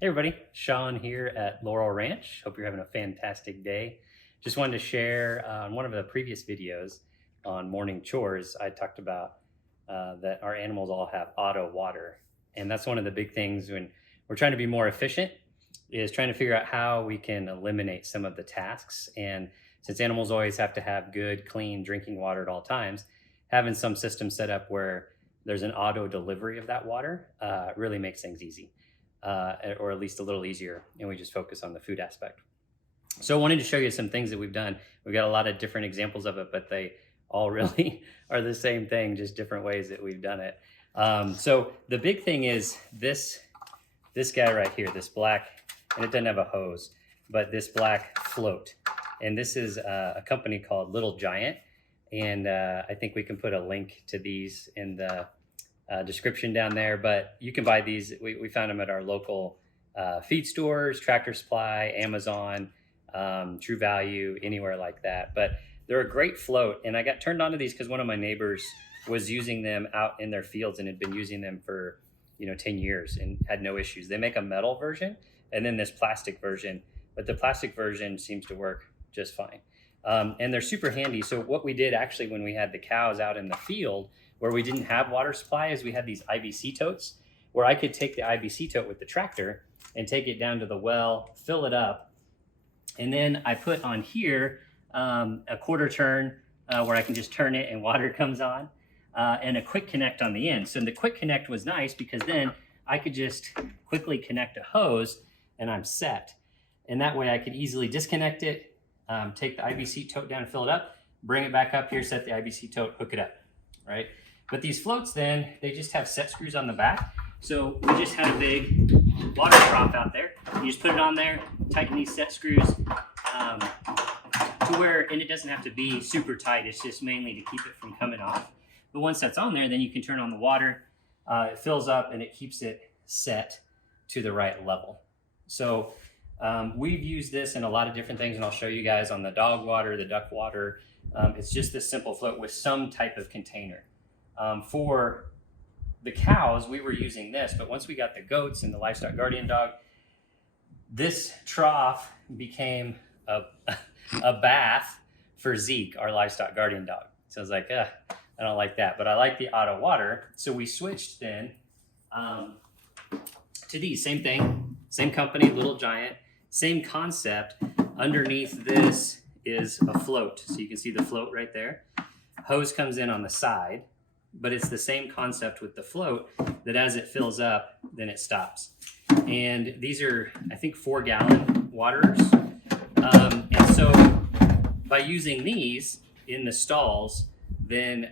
Hey everybody, Sean here at Laurel Ranch. Hope you're having a fantastic day. Just wanted to share on one of the previous videos on morning chores, I talked about that our animals all have auto water. And that's one of the big things when we're trying to be more efficient is trying to figure out how we can eliminate some of the tasks. And since animals always have to have good, clean drinking water at all times, having some system set up where there's an auto delivery of that water really makes things easy. Or at least a little easier, and we just focus on the food aspect. So I wanted to show you some things that we've done. We've got a lot of different examples of it, but they all really are the same thing, just different ways that we've done it. So the big thing is this guy right here, this black, and it doesn't have a hose, but this black float. And this is a company called Little Giant. And I think we can put a link to these in the description down there, but you can buy these. We found them at our local feed stores, Tractor Supply, Amazon, True Value, anywhere like that. But they're a great float, and I got turned on to these because one of my neighbors was using them out in their fields and had been using them for 10 years and had no issues. They make a metal version and then this plastic version, but the plastic version seems to work just fine. And they're super handy. So what we did actually when we had the cows out in the field where we didn't have water supply is we had these IBC totes where I could take the IBC tote with the tractor and take it down to the well, fill it up. And then I put on here a quarter turn where I can just turn it and water comes on and a quick connect on the end. So the quick connect was nice because then I could just quickly connect a hose and I'm set. And that way I could easily disconnect it, take the IBC tote down and fill it up, bring it back up here, set the IBC tote, hook it up, right? But these floats then, they just have set screws on the back. So we just had a big water trough out there. You just put it on there, tighten these set screws to where, and it doesn't have to be super tight. It's just mainly to keep it from coming off. But once that's on there, then you can turn on the water. It fills up and it keeps it set to the right level. So we've used this in a lot of different things, and I'll show you guys on the dog water, the duck water. It's just this simple float with some type of container. For the cows, we were using this, but once we got the goats and the livestock guardian dog, this trough became a bath for Zeke, our livestock guardian dog. So I was like, I don't like that, but I like the auto water. So we switched then to these, same thing, same company, Little Giant, same concept. Underneath this is a float. So you can see the float right there. Hose comes in on the side, but it's the same concept with the float that as it fills up, then it stops. And these are, I think, 4-gallon waters. And so by using these in the stalls, then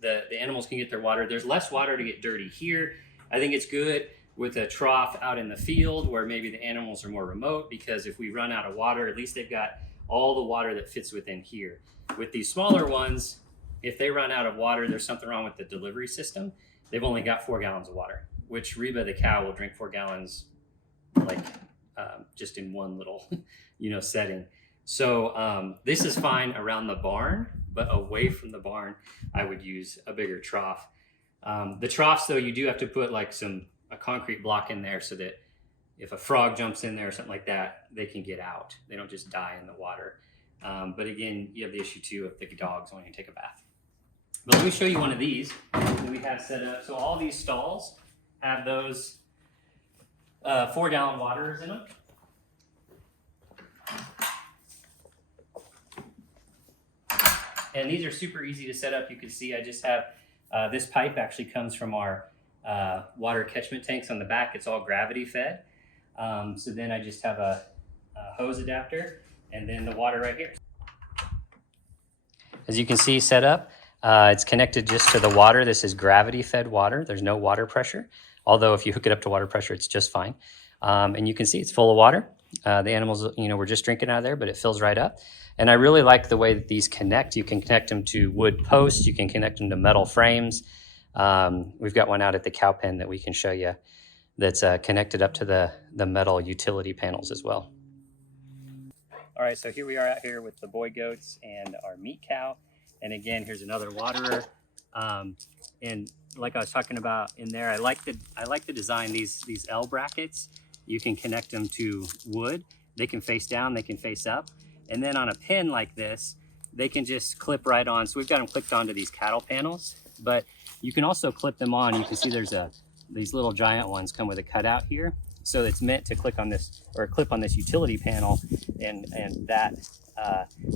the animals can get their water. There's less water to get dirty here. I think it's good with a trough out in the field where maybe the animals are more remote, because if we run out of water, at least they've got all the water that fits within here. With these smaller ones, if they run out of water, there's something wrong with the delivery system. They've only got 4 gallons of water, which Reba the cow will drink 4 gallons like just in one little setting. So this is fine around the barn, but away from the barn, I would use a bigger trough. The troughs, though, you do have to put like a concrete block in there so that if a frog jumps in there or something like that, they can get out. They don't just die in the water. But again, you have the issue too of the dogs wanting to take a bath. But let me show you one of these that we have set up. So all these stalls have those 4-gallon waters in them. And these are super easy to set up. You can see I just have this pipe actually comes from our water catchment tanks on the back. It's all gravity fed. So then I just have a hose adapter and then the water right here. As you can see set up, it's connected just to the water. This is gravity fed water. There's no water pressure. Although if you hook it up to water pressure, it's just fine. And you can see it's full of water. The animals, we're just drinking out of there, but it fills right up. And I really like the way that these connect. You can connect them to wood posts. You can connect them to metal frames. We've got one out at the cow pen that we can show you that's connected up to the metal utility panels as well. All right, so here we are out here with the boy goats and our meat cow. And again, here's another waterer. And like I was talking about in there, I like the design, these L brackets. you can connect them to wood. They can face down, they can face up. And then on a pin like this, they can just clip right on. So we've got them clipped onto these cattle panels, but you can also clip them on. You can see there's these little giant ones come with a cutout here. So it's meant to click on this, or clip on this utility panel, and that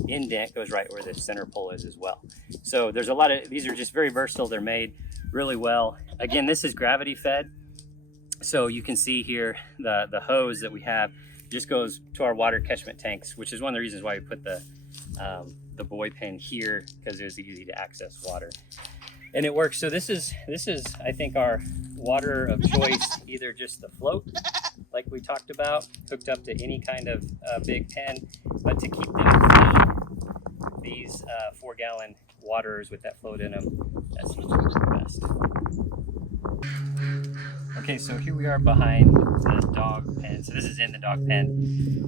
indent goes right where the center pole is as well. So there's a lot of, these are just very versatile. They're made really well. Again, this is gravity fed. So you can see here the hose that we have just goes to our water catchment tanks, which is one of the reasons why we put the buoy pin here, because it was easy to access water. And it works. So this is I think our water of choice, either just the float like we talked about, hooked up to any kind of big pen, but to keep them clean, these 4-gallon waters with that float in them, that seems to be the best. Okay, so here we are behind the dog pen. So this is in the dog pen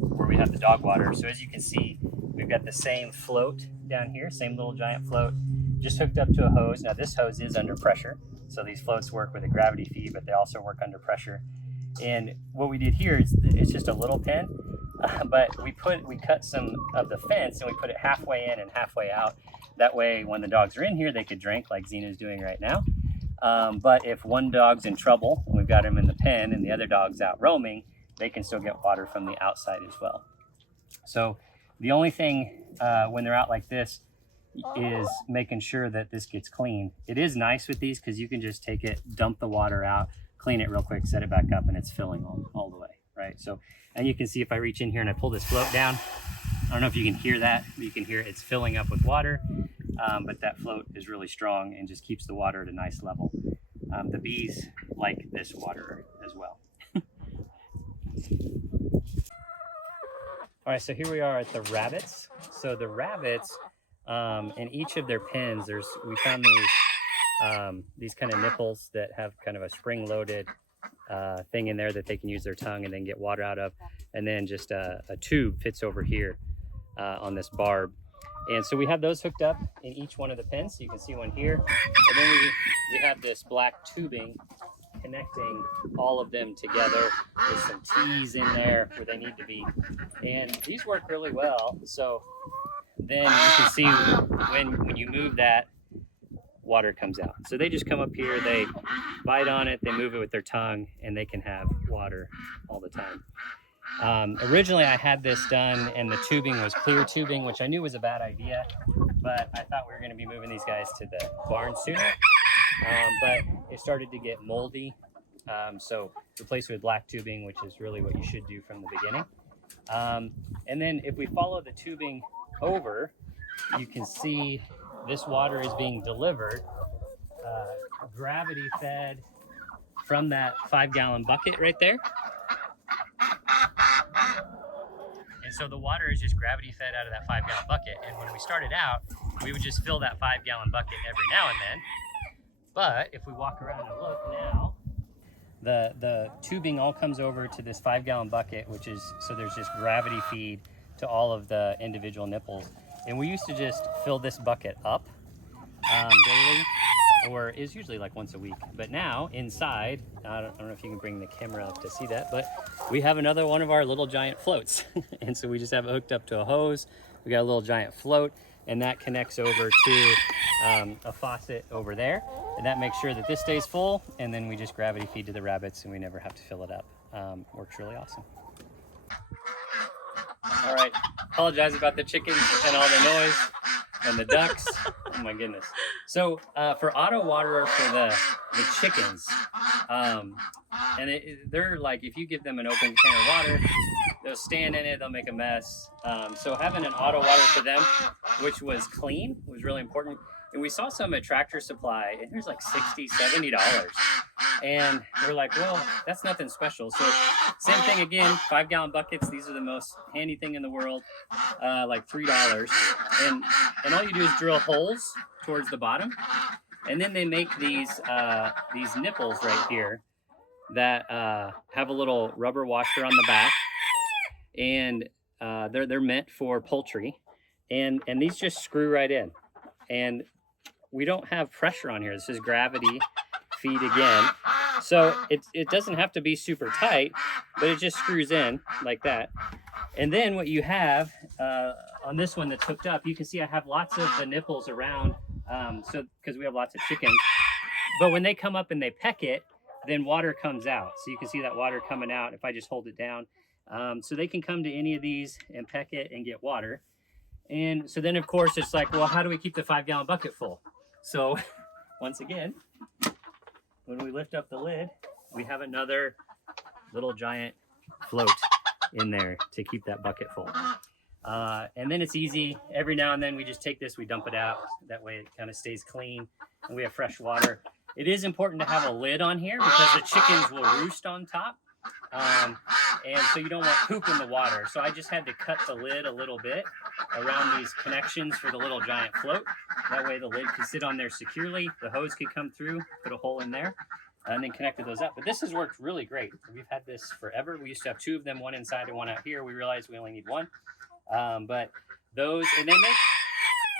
where we have the dog water. So as you can see, we've got the same float down here, same little giant float, just hooked up to a hose. Now this hose is under pressure. So these floats work with a gravity feed, but they also work under pressure. And what we did here is, it's just a little pen, but we cut some of the fence and we put it halfway in and halfway out. That way, when the dogs are in here, they could drink like Xena's doing right now. But if one dog's in trouble, and we've got him in the pen and the other dog's out roaming, they can still get water from the outside as well. So the only thing when they're out like this is making sure that this gets clean. It is nice with these because you can just take it, dump the water out, clean it real quick, set it back up, and it's filling all the way, right? So, and you can see if I reach in here and I pull this float down, I don't know if you can hear that, but you can hear it's filling up with water, but that float is really strong and just keeps the water at a nice level. The bees like this water as well. All right, so here we are at the rabbits. So the rabbits, in each of their pens, we found these kind of nipples that have kind of a spring-loaded thing in there that they can use their tongue and then get water out of, and then just a tube fits over here on this barb. And so we have those hooked up in each one of the pens. So you can see one here, and then we have this black tubing connecting all of them together with some T's in there where they need to be. And these work really well. So then you can see when you move that, water comes out. So they just come up here, they bite on it, they move it with their tongue, and they can have water all the time. Originally I had this done and the tubing was clear tubing, which I knew was a bad idea, but I thought we were going to be moving these guys to the barn sooner. But it started to get moldy, so replace it with black tubing, which is really what you should do from the beginning. And then if we follow the tubing over, you can see this water is being delivered, gravity fed from that 5-gallon bucket right there. And so the water is just gravity fed out of that 5-gallon bucket. And when we started out, we would just fill that 5-gallon bucket every now and then. But if we walk around and look now, the tubing all comes over to this 5-gallon bucket, which is, so there's just gravity feed to all of the individual nipples. And we used to just fill this bucket up daily, or is usually like once a week. But now inside, I don't know if you can bring the camera up to see that, but we have another one of our little giant floats. And so we just have it hooked up to a hose. We got a little giant float, and that connects over to a faucet over there. And that makes sure that this stays full, and then we just gravity feed to the rabbits and we never have to fill it up. Works really awesome. All right, apologize about the chickens and all the noise and the ducks. Oh my goodness. So for auto waterer for the chickens, and they're like, if you give them an open container of water, they'll stand in it, they'll make a mess. So having an auto water for them, which was clean, was really important. And we saw some at Tractor Supply, and there's like $60, $70. And we're like, well, that's nothing special. So same thing again, 5-gallon buckets. These are the most handy thing in the world, like $3. And all you do is drill holes towards the bottom. And then they make these nipples right here that have a little rubber washer on the back. And they're meant for poultry. And these just screw right in. And we don't have pressure on here. This is gravity feed again. So it doesn't have to be super tight, but it just screws in like that. And then what you have on this one that's hooked up, you can see I have lots of the nipples around, so because we have lots of chickens. But when they come up and they peck it, then water comes out. So you can see that water coming out if I just hold it down. So they can come to any of these and peck it and get water. And so then of course it's like, well, how do we keep the 5-gallon bucket full? So once again, when we lift up the lid, we have another little giant float in there to keep that bucket full. And then it's easy. Every now and then we just take this, we dump it out. That way it kind of stays clean and we have fresh water. It is important to have a lid on here because the chickens will roost on top. And so you don't want poop in the water. So I just had to cut the lid a little bit around these connections for the little giant float. That way the lid could sit on there securely. The hose could come through, put a hole in there, and then connected those up. But this has worked really great. We've had this forever. We used to have 2 of them, one inside and one out here. We realized we only need 1. But those, and they make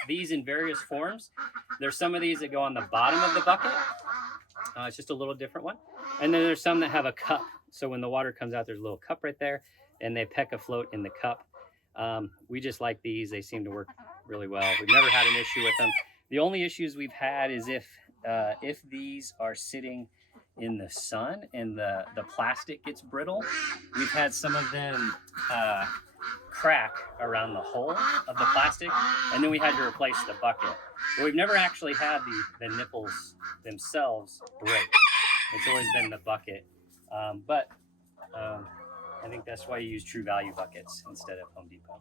these in various forms. There's some of these that go on the bottom of the bucket. It's just a little different one. And then there's some that have a cup. So when the water comes out, there's a little cup right there, and they peck a float in the cup. We just like these. They seem to work really well. We've never had an issue with them. The only issues we've had is if these are sitting in the sun and the plastic gets brittle. We've had some of them crack around the hole of the plastic, and then we had to replace the bucket. But we've never actually had the nipples themselves break. It's always been the bucket. But I think that's why you use True Value buckets instead of Home Depot.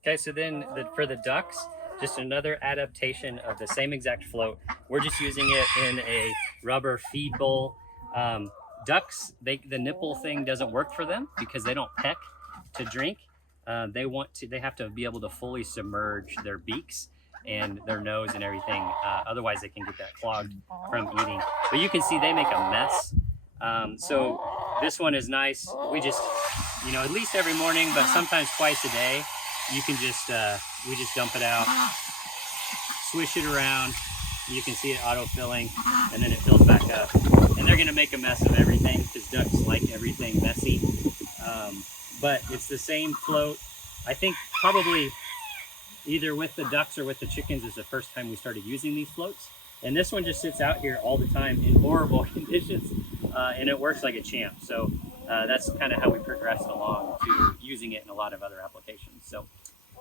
Okay, so then for the ducks, just another adaptation of the same exact float. We're just using it in a rubber feed bowl. Ducks, the nipple thing doesn't work for them because they don't peck to drink. They have to be able to fully submerge their beaks and their nose and everything. Otherwise they can get that clogged from eating. But you can see they make a mess. So this one is nice. We just, at least every morning, but sometimes twice a day, you can just, we just dump it out, swish it around. You can see it auto-filling, and then it fills back up. And they're gonna make a mess of everything because ducks like everything messy. But it's the same float. I think probably either with the ducks or with the chickens is the first time we started using these floats. And this one just sits out here all the time in horrible conditions, and it works like a champ. So that's kind of how we progressed along to using it in a lot of other applications. So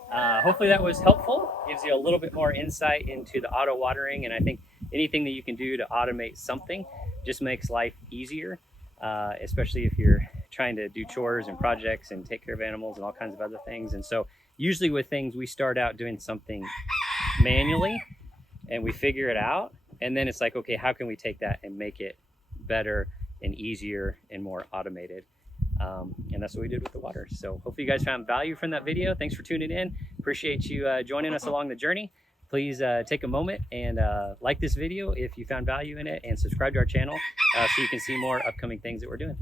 hopefully that was helpful. Gives you a little bit more insight into the auto watering, and I think anything that you can do to automate something just makes life easier, especially if you're trying to do chores and projects and take care of animals and all kinds of other things. And so usually with things, we start out doing something manually and we figure it out. And then it's like, okay, how can we take that and make it better and easier and more automated? And that's what we did with the water. So hopefully you guys found value from that video. Thanks for tuning in. Appreciate you joining us along the journey. Please take a moment and like this video if you found value in it, and subscribe to our channel so you can see more upcoming things that we're doing.